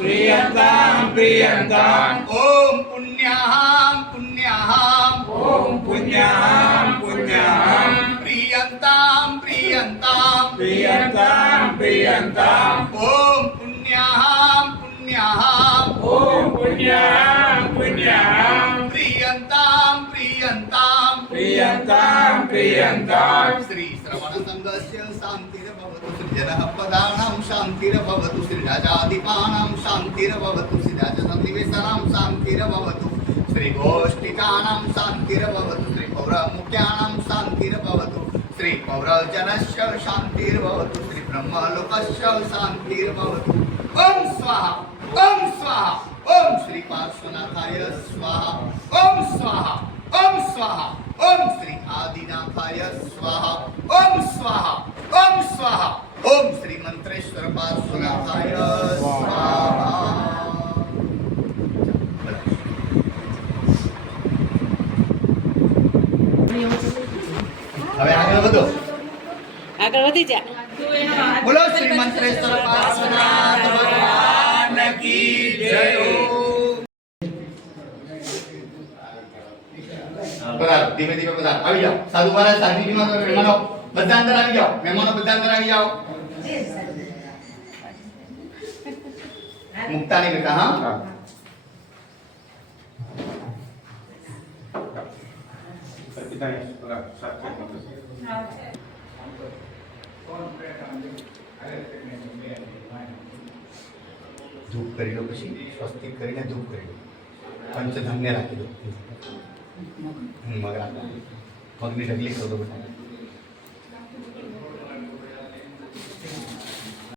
प्रियंताम प्रियंताम ओम पुण्याहम पुण्याहम ओम पुण्याहम पुण्याहम प्रियंताम प्रियंताम प्रियंताम प्रियंताम ओम पुण्याहम पुण्याहम ओम पुण्याहम पुण्याहम प्रियंताम प्रियंताम प्रियंताम प्रियंताम श्री श्रवण संघस्य शांतिर्भवतु सृजनः पदानां शांतिर्भवतु श्री राजाधिपानां शांतिर्भवतु श्री राजसन्निवेशानां शांतिर्भवतु श्री गोष्ठिकानां शांतिर्भवतु श्री पौरमुख्यानां शांतिर्भवतु श्री पौरजनस्य शांतिर्भवतु श्री ब्रह्मलोकस्य शांतिर्भवतु ओम स्वाहा ओम स्वाहा ओम श्री पार्श्वनाथाय स्वाहा ओम स्वाहा ओम स्वाहा ओम श्री आदिनाथाय स्वाहा ओम स्वाहा ओम स्वाहा ओम श्री मंत्रेश्वर पार्श्वनाथाय स्वाहा હવે આગળ વધો આગળ વધી જા બોલો શ્રી મંત્રેશ્વર પાર્શ્વનાથ ભગવાન કી જય પધારો ધીમે ધીમે પધારો આવી જાઓ સાધુ મહારાજ સાધુજીમાં તો મહેમાનો બધા અંદર આવી જાઓ મહેમાનો બધા અંદર આવી જાઓ મુક્તા નહીં બેટા હા ધૂપ કરી લો પછી સ્વસ્તિક કરીને ધૂપ કરી લો પંચધન્ય રાખી દો મગ રાખો મગની ઢગલી કરો બેટા